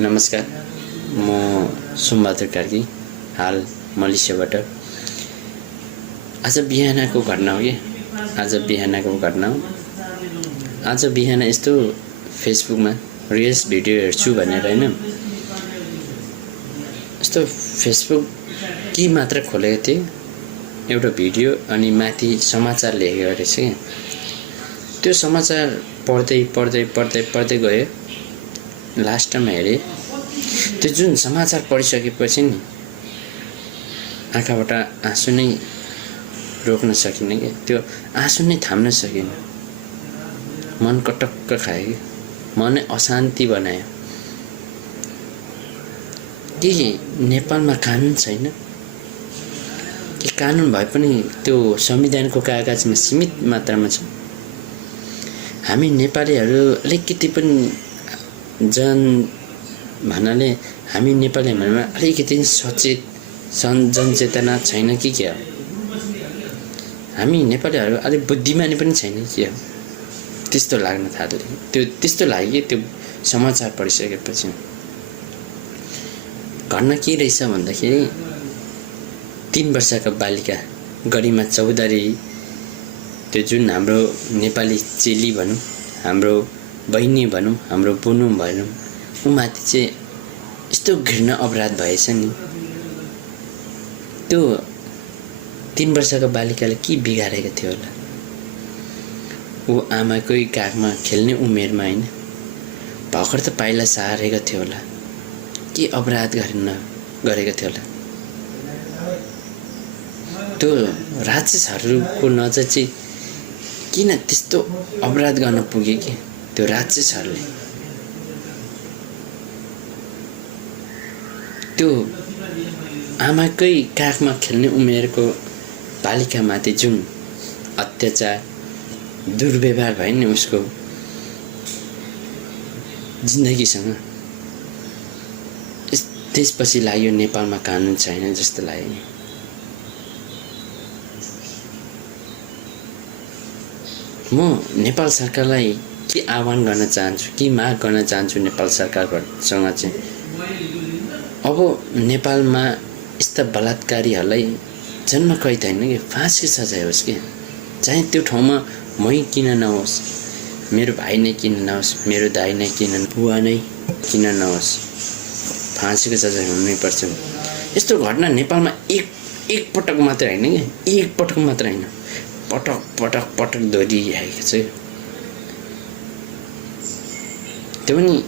नमस्कार, म सोमबहादुर कार्की, हाल मलेसियाबाट। आज बिहानको घटना हो कि आज बिहान यस्तो फेसबुकमा रिल्स भिडियो हेर्छु भनेर हैन, यस्तो फेसबुक कि मात्र खोलेको थिएँ, एउटा भिडियो अनि माथि समाचार लेखेको रहेछ कि। त्यो समाचार पढ्दै गयो। लास्टमा हेरेँ, त्यो जुन समाचार पढिसकेपछि नि आँखाबाट आँसु नै रोक्न सकिनँ कि, त्यो आँसु नै थाम्न सकिनँ। मन कटक्क खायो कि, मनै अशान्ति बनायो। के नेपालमा कानुन छैन? के कानुन भए पनि त्यो संविधानको कागजमा सीमित मात्रामा छ? हामी नेपालीहरू अलिकति पनि भन्नाले हामी नेपालीहरूमा अलिकति सचेत जनचेतना छैन कि क्या हो? हामी नेपालीहरू अलिक बुद्धिमानी पनि छैन कि हो? त्यस्तो लाग्न थाल्यो। त्यस्तो लाग्यो कि त्यो समाचार पढिसकेपछि। घटना के रहेछ भन्दाखेरि 3 वर्षका बालिका गरिमा चौधरी, त्यो जुन हाम्रो नेपाली चेली भनौँ, हाम्रो बहिनी भनौँ, हाम्रो बुनु भनौँ, उमाथि चाहिँ यस्तो घृणा अपराध भएछ नि। त्यो 3 वर्षका बालिकाले के बिगारेको थियो होला? ऊ आमाकै काखमा खेल्ने उमेरमा होइन, भर्खर त पाइला सारेको थियो होला। के अपराध गरेको थियो होला? त्यो राक्षसहरूको नजर चाहिँ किन त्यस्तो अपराध गर्न पुगे कि त्यो राक्षसहरूले? त्यो आमाकै काखमा खेल्ने उमेरको बालिकामाथि जुन अत्याचार दुर्व्यवहार भयो नि उसको जिन्दगीसँग, त्यसपछि लाग्यो नेपालमा कानुन छैन जस्तो लाग्यो। म नेपाल सरकारलाई के आह्वान गर्न चाहन्छु, के माग गर्न चाहन्छु नेपाल सरकारसँग चाहिँ, अब नेपालमा यस्ता बलात्कारीहरूलाई जन्म कैद होइन कि फाँसीको सजाय होस् कि। चाहे त्यो ठाउँमा मै किन नहोस्, मेरो भाइ नै किन नहोस्, मेरो दाइ नै किन, बुवा नै किन नहोस्, फाँसीको सजाय हुनैपर्छ। यस्तो घटना नेपालमा एक पटक मात्र होइन कि, एक पटक मात्र होइन, पटक दोहोरिआएको छ। त्यो पनि